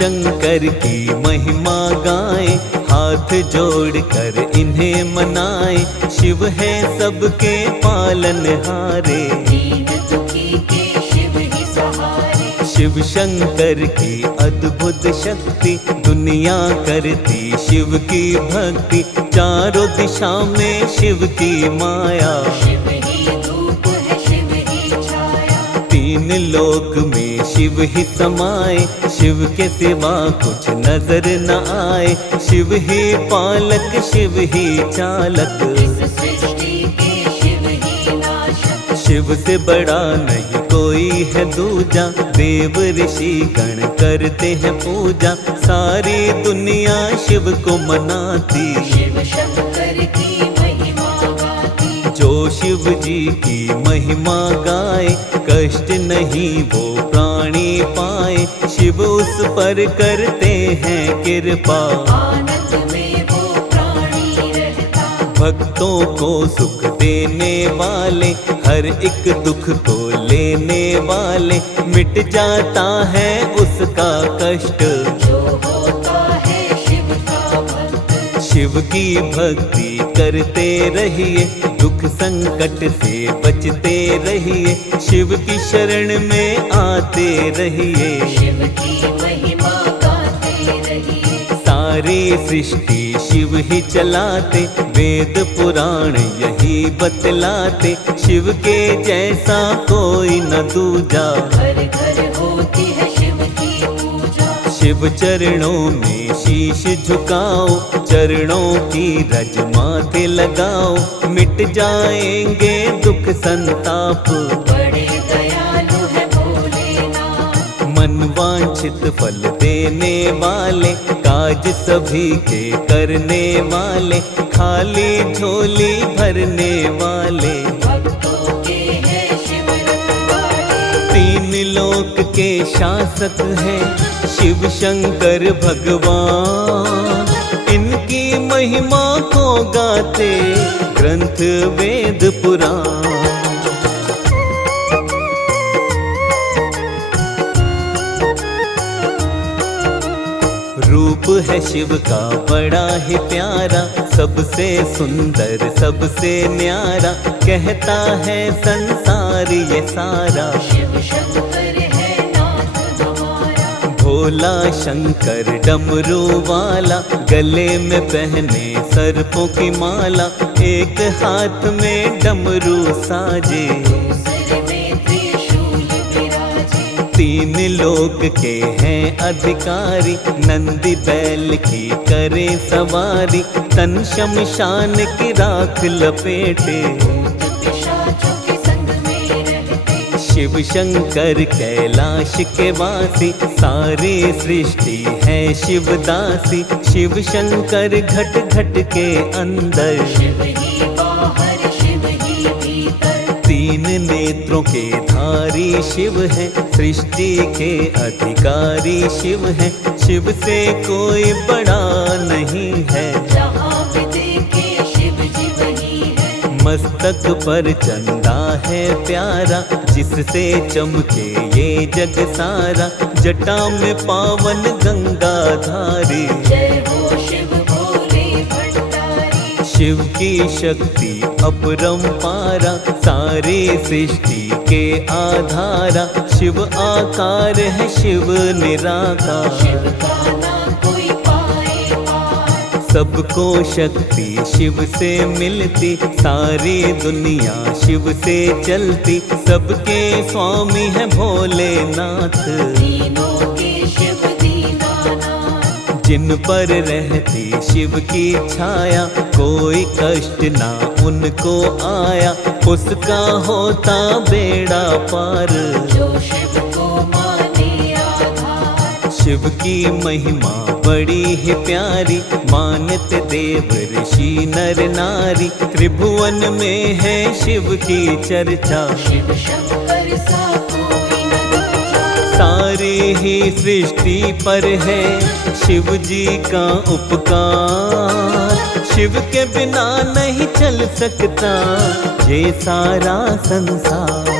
शंकर की महिमा गाएं, हाथ जोड़कर इन्हें मनाएं। शिव है सबके पालनहारे, दीन दुखी के शिव ही सहारे। शिव शंकर की अद्भुत शक्ति, दुनिया करती शिव की भक्ति। चारों दिशा में शिव की माया, शिव ही धूप है शिव ही छाया। तीन लोक में शिव ही समाए, शिव के सिवा कुछ नजर न आए। शिव ही पालक शिव ही चालक, इस सृष्टि के शिव ही नाशक। शिव से बड़ा नहीं कोई है दूजा, देव ऋषि गण करते हैं पूजा। सारी दुनिया शिव को मनाती, शिव शंकर की महिमा गाती। जो शिव जी की महिमा गाए, कष्ट नहीं वो प्राणी पाए। शिव उस पर करते हैं कृपा, आनंद में वो प्राणी रहता। भक्तों को सुख देने वाले, हर एक दुख को लेने वाले। मिट जाता है उसका कष्ट, जो होता है शिव का भक्त। शिव की भक्ति करते रहिए, दुख संकट से बचते रहिए। शिव की शरण में आते रहिए, शिव की महिमा गाते रहिए। सारी सृष्टि शिव ही चलाते, वेद पुराण यही बतलाते। शिव के जैसा कोई न दूजा, घर घर होती है शिव की पूजा। शिव चरणों में शीश झुकाओ, चरणों की रज माथे लगाओ। मिट जाएंगे दुख संताप, बड़े दयालु है भोलेनाथ। मन वांछित फल देने वाले, काज सभी के करने वाले। खाली झोली भरने वाले, भक्तों के हैं शिव रखवाले। तीन लोक के शासक हैं शिव शंकर भगवान। इनकी महिमा को गाते ग्रंथ वेद पुराण। रूप है शिव का बड़ा ही प्यारा, सबसे सुंदर सबसे न्यारा। कहता है संसार ये सारा, शिव शंकर है नाथ हमारा। भोला शंकर डमरू वाला, गले में पहने सर्पों की माला। एक हाथ में डमरू साजे, दूसरे में त्रिशूल विराजे। तीन लोक के हैं अधिकारी, नंदी बैल की करे सवारी। तन शमशान की राख लपेटे, भूत पिशाचों के संग में रहते। शिव शंकर कैलाश के वासी। सारी सृष्टि है शिवदासी, शिव शंकर घट घट के अंदर। शिव ही बाहर शिव ही भीतर। तीन नेत्रों के धारी शिव है, सृष्टि के अधिकारी शिव है। शिव से कोई बड़ा नहीं है, जहाँ भी देखे शिव जी वही है। मस्तक पर चंदा है प्यारा, जिससे चमके ये जग सारा। जटा में पावन गंगा धारी, जय हो शिव भोले भंडारी। शिव की शक्ति अपरंपारा, सारी सृष्टि के आधारा। शिव आकार है शिव निराकार, शिव का ना कोई पाए पार। सबको शक्ति शिव से मिलती, सारी दुनिया शिव से चलती। सबके स्वामी है भोलेनाथ, तीनों के शिव दीनानाथ। जिन पर रहती शिव की छाया। कोई कष्ट ना उनको आया, उसका होता बेड़ा पार। जो शिव को माने आधार। शिव की महिमा बड़ी ही प्यारी, मानते देव ऋषि नर नारी। त्रिभुवन में है शिव की चर्चा, शिव शंकर सा कोई न दूजा। सारी ही सृष्टि पर है शिव जी का उपकार। शिव के बिना नहीं चल सकता ये सारा संसार।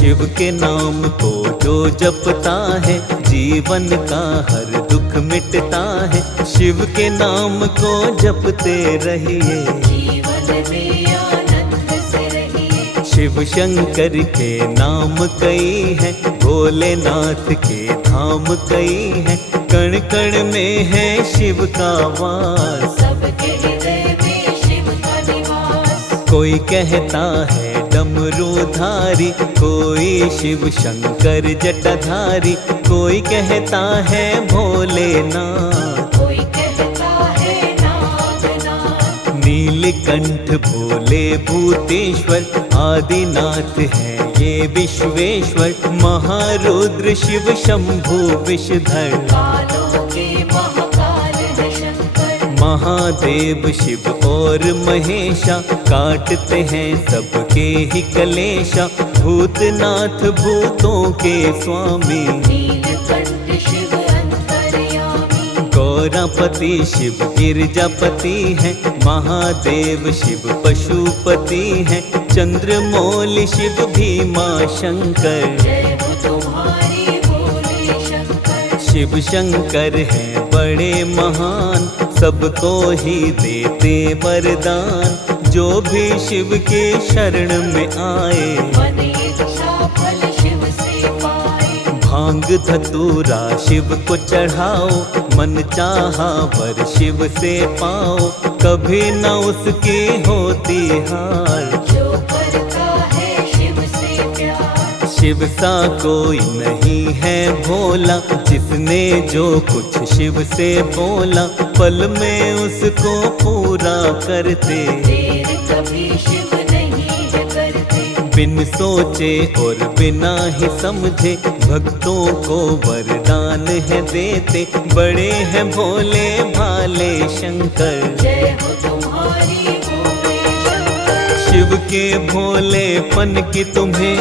शिव के नाम को जो जपता है जीवन का हर दुख मिटता है। शिव के नाम को जपते रहिए, जीवन में आनंद से रहिए। शिव शंकर के नाम कई हैं, भोलेनाथ के धाम कई हैं। कण कण में है शिव का वास, सबके हृदय में शिव का निवास। कोई कहता है डमरूधारी, कोई शिव शंकर जटाधारी, कोई कहता है भोलेनाथ, कोई कहता है नागनाथ। नीलकंठ भोले भूतेश्वर, आदिनाथ है ये विश्वेश्वर। महारुद्र शिव शंभु विषधर, कालों के महाकाल है शंकर। महादेव शिव और महेशा, काटते हैं सबके ही कलेशा। भूतनाथ भूतों के स्वामी, नीलकंठ शिव अंतर्यामी। गौरापति शिव गिरजापति है, महादेव शिव पशुपति है। चंद्रमौली शिव भीमा शंकर, जय हो तुम्हारी भोले शंकर। शिव शंकर हैं बड़े महान, सबको ही देते वरदान। जो भी शिव के शरण में आए, मन इच्छा फल शिव से पाए। भांग धतूरा शिव को चढ़ाओ, मन चाहा वर शिव से पाओ। कभी न उसकी होती हार, जो करता है शिव से प्यार। शिव सा कोई नहीं है भोला, जिसने जो कुछ शिव से बोला पल में उसको पूरा करते। देर कभी शिव नहीं है करते। बिन सोचे और बिना ही समझे भक्तों को वरदान है देते। बड़े हैं भोले भाले शंकर, जय हो तुम्हारी भोले शंकर। शिव के भोलेपन की तुम्हें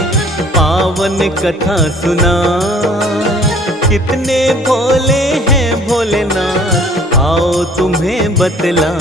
पावन कथा सुना। कितने भोले हैं भोलेनाथ, आओ तुम्हें बतला।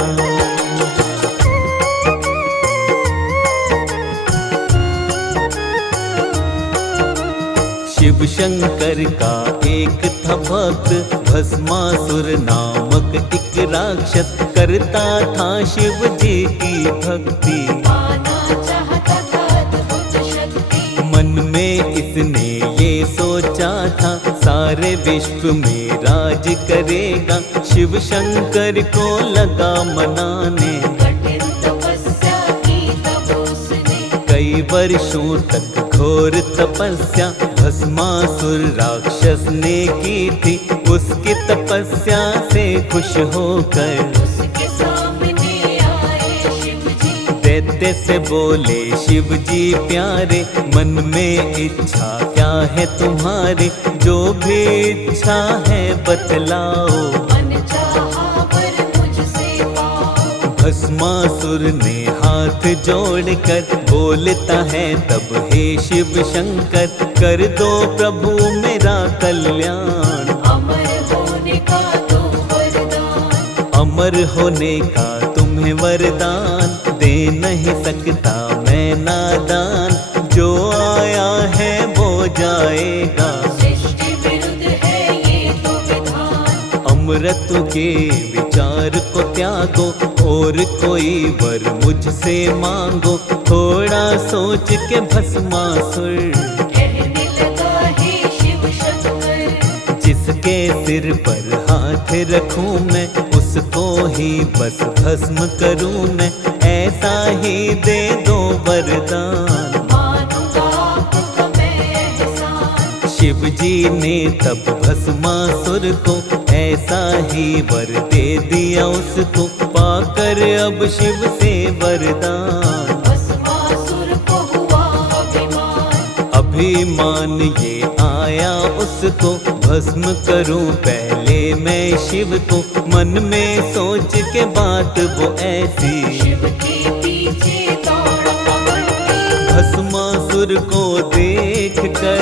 शिव शंकर का एक था भक्त, भस्मासुर नामक एक राक्षस। करता था शिव जी की भक्ति, पाना चाहता था अद्भुत शक्ति। मन में इसने ये सोचा था सारे विश्व में राज करेगा। शिव शंकर को लगा मनाने, कठिन तपस्या की तब उसने। कई वर्षों तक घोर तपस्या भस्मासुर राक्षस ने की थी। उसकी तपस्या से खुश होकर उसके सामने आए शिव जी। दैत्य से बोले शिव जी प्यारे, मन में इच्छा क्या है तुम्हारे। जो भी इच्छा है बतलाओ, मन चाहा वर मुझसे पाओ। भस्मासुर ने हाथ जोड़कर बोलता है तब हे शिव शंकर। कर दो प्रभु मेरा कल्याण, अमर होने का तो वरदान। अमर होने का तुम्हें वरदान। दे नहीं सकता मैं नादान, जो आया है वो जाएगा। सृष्टि विरुद्ध है ये तो विधान। अमृत के विचार को त्यागो, और कोई वर मुझसे मांगो। थोड़ा सोच के भस्मासुर कहने लगा हे शिव शंकर। जिसके सिर पर हाथ रखूं मैं, उसको ही बस भस्म करूं मैं। ऐसा ही दे दो वरदान, मानूंगा आपका मैं एहसान। शिव जी ने तब भस्मासुर को ऐसा ही वर दे दिया उसको। पाकर अब शिव से वरदान, भस्मासुर को हुआ अभिमान। अभिमान ये आया उसको। भस्म करूं पहले मैं शिव को, मन में सोच के बात वो ऐसी। शिव के पीछे दौड़ा बढ़ती। भस्मासुर को देख कर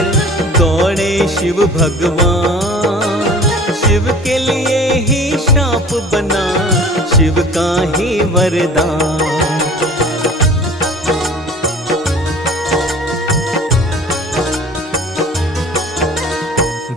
दौड़े शिव भगवान। शिव के लिए ही श्राप बना शिव का ही वरदान।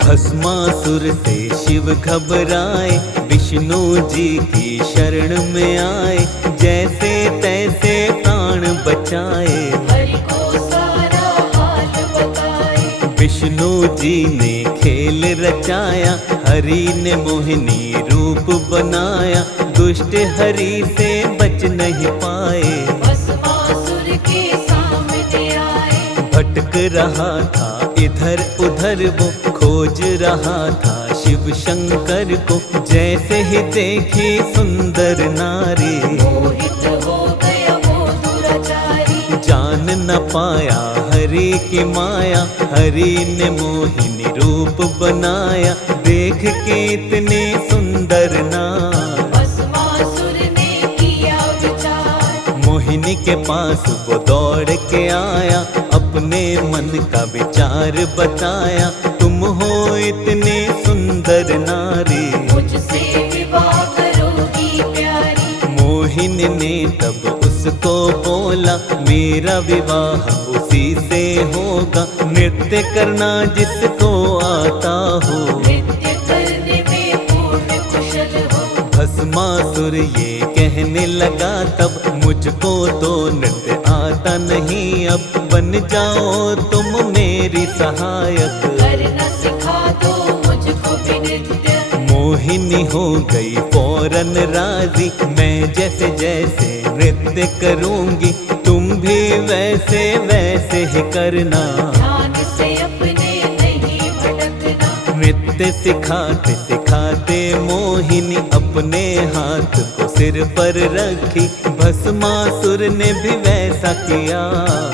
भस्मासुर से शिव घबराए, विष्णु जी की शरण में आए, जैसे तैसे प्राण बचाए। हरि को सारा हाल बताए। विष्णु जी ने खेल रचाया, हरि ने मोहिनी रूप बनाया, दुष्ट हरि से बच नहीं पाए। भस्मासुर के सामने आए। भटक रहा था इधर उधर वो, खोज रहा था शिव शंकर को, जैसे ही देखी सुंदर नारी। मोहित हो गया वो दुराचारी। जान न पाया हरि की माया, हरि ने मोहिनी रूप बनाया, देख के इतने सुंदर नार। भस्मासुर ने किया विचार। मोहिनी के पास वो दौड़ के आया, अपने मन का विचार बताया, तुम हो इतने सुंदर नारी, मुझसे विवाह करोगी प्यारी। मोहिनी ने तब उसको बोला, मेरा विवाह उसी से होगा, नृत्य करना जिसको आता हो, नृत्य करने में पूर्ण कुशल हो। भस्मासुर ये कहने लगा तब, मुझको तो नृत्य आता नहीं, अब बन जाओ तुम मेरी सहायक। करना सिखा दो मुझको भी नृत्य। मोहिनी हो गई फौरन राजी, मैं जैसे जैसे नृत्य करूंगी, तुम भी वैसे वैसे ही करना। ध्यान से अपने नहीं भटकना। नृत्य सिखाते सिखाते मोहिनी अपने हाथ को सिर पर रखी, भस्मासुर ने भी वैसा किया।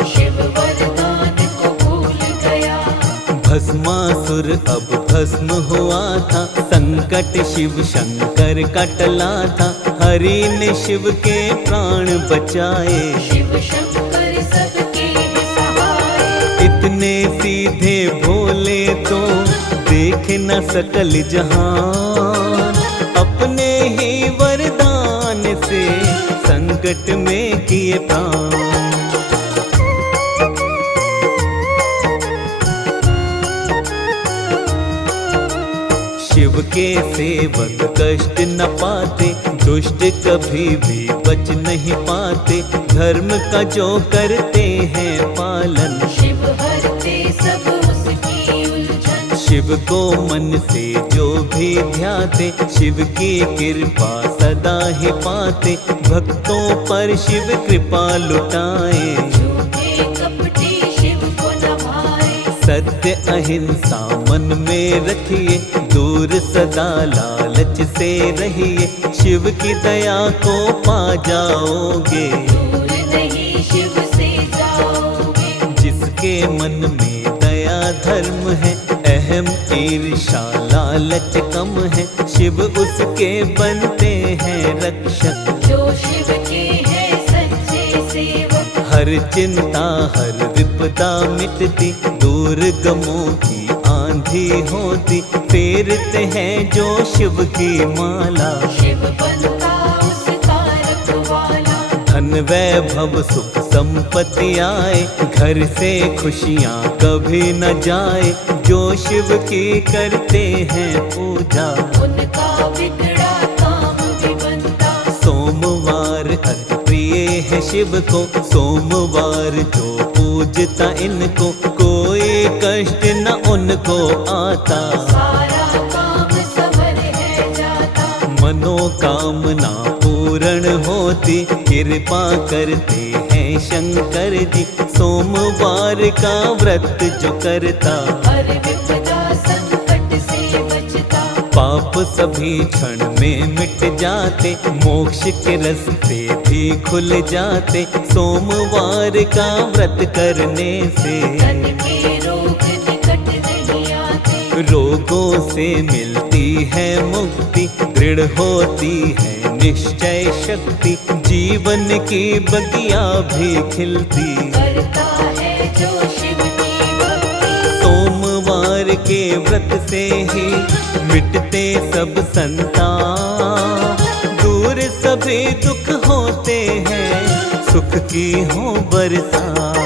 शिव वरदान को भूल गया। भस्मासुर अब भस्म हुआ था, संकट शिव शंकर का टला था, हरि ने शिव के प्राण बचाए। शिव शंकर सबके सहाय। इतने सीधे भोले तो देख न सकल जहान, अपने ही वरदान से संकट में किए प्राण। शिव के सेवक कष्ट न पाते, दुष्ट कभी भी बच नहीं पाते, धर्म का जो करते हैं पालन, शिव हरते सब उसकी उलझन। शिव को मन से जो भी ध्याते, शिव की कृपा सदा ही पाते, भक्तों पर शिव कृपा लुटाए। झूठे कपटी शिव को न भाए। सत्य अहिंसा मन में रखिए, दूर सदा लालच से रहिए, शिव की दया को पा जाओगे। दूर नहीं शिव से जाओगे। जिसके मन में दया धर्म है, अहम ईर्षा लालच कम है, शिव उसके बनते हैं रक्षक। जो शिव के हैं सच्चे सेवक। हर चिंता हर विपदा मिटती, दूर गमों की आंधी होती, फेरते हैं जो शिव की माला। शिव बनता उसका रखवाला। धन वैभव सुख संपत्ति आए, घर से खुशियाँ कभी न जाए, जो शिव की करते हैं पूजा, उनका बिगड़ा काम भी बनता। सोमवार अति प्रिय है शिव को, सोमवार जो पूजता इनको, कोई कष्ट न उनको आता। सारा काम सवर है जाता। मनोकामना पूर्ण होती, कृपा करते हैं शंकर जी, सोमवार का व्रत जो करता, हर विपदा संकट से बचता। पाप सभी क्षण में मिट जाते, मोक्ष के रास्ते भी खुल जाते, सोमवार का व्रत करने से तन के रोग निकट नहीं आते। रोगों से मिलती है मुक्ति, दृढ़ होती है निश्चय शक्ति, जीवन की बगिया भी खिलती। करता है जो शिव की भक्ति। सोमवार के व्रत से ही मिटते सब संताप, दूर सभी दुख होते हैं, सुख की हो बरसात।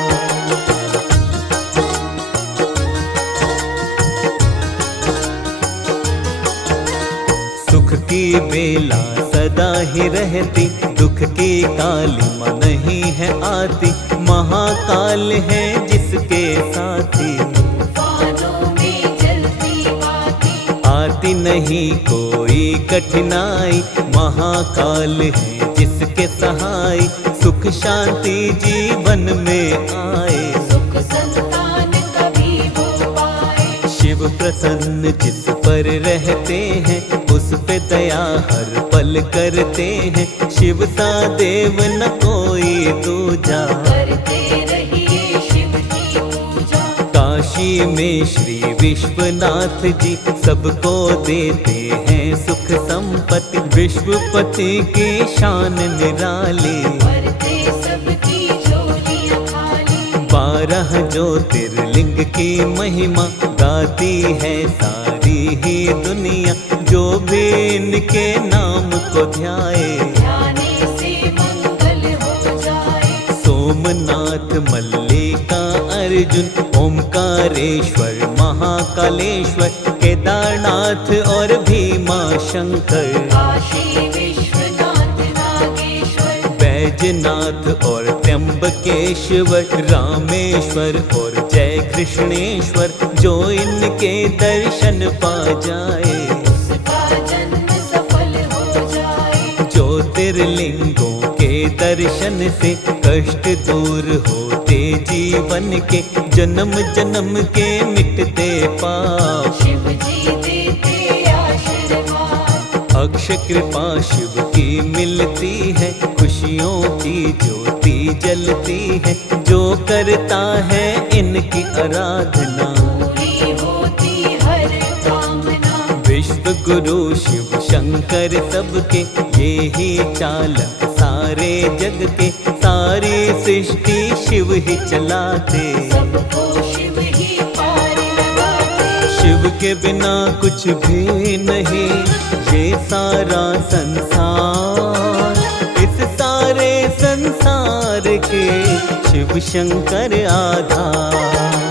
बेला सदा ही रहती, दुख की काली माँ नहीं है आती, महाकाल है जिसके साथी, तूफानों में जलती बाती, आती नहीं कोई कठिनाई, महाकाल है जिसके सहाय, सुख शांति जीवन में आए, सुख संतान कभी हो पाए। शिव प्रसन्न जिस पर रहते हैं, उस पे दया हर पल करते हैं, शिव सा देव न कोई दूजा, करते रहिए शिव की पूजा। काशी में श्री विश्वनाथ जी सबको देते हैं सुख संपत्ति, विश्वपति की शान निराली, भरते सबकी झोलियां खाली, 12 ज्योतिर्लिंग की महिमा गाती है सारी ही दुनिया, जो भी इनके नाम को ध्याए, ध्याने से मंगल हो जाए। सोमनाथ मल्लिका अर्जुन, ओमकारेश्वर महाकालेश्वर, केदारनाथ और भीमा शंकर, काशी विश्वनाथ नागेश्वर, बैजनाथ और त्र्यंबकेश्वर, रामेश्वर और जय कृष्णेश्वर, जो इनके दर्शन पा जाए, उसका जन्म सफल हो जाए। ज्योतिर्लिंगों के दर्शन से कष्ट दूर होते जीवन के, जन्म जन्म के मिटते पाप, शिव जी देते आशीर्वाद, अक्षय कृपा शिव की मिलती है, खुशियों की ज्योति जलती है, जो करता है इनकी आराधना, पूरी होती हर कामना। विश्व गुरु शिव शंकर सबके, ये ही चालक सारे जग के, सारी सृष्टि शिव ही चलाते, सबको शिव ही पार लगाते। शिव के बिना कुछ भी नहीं ये सारा संसार, इस सारे संसार के शिव शंकर आधार।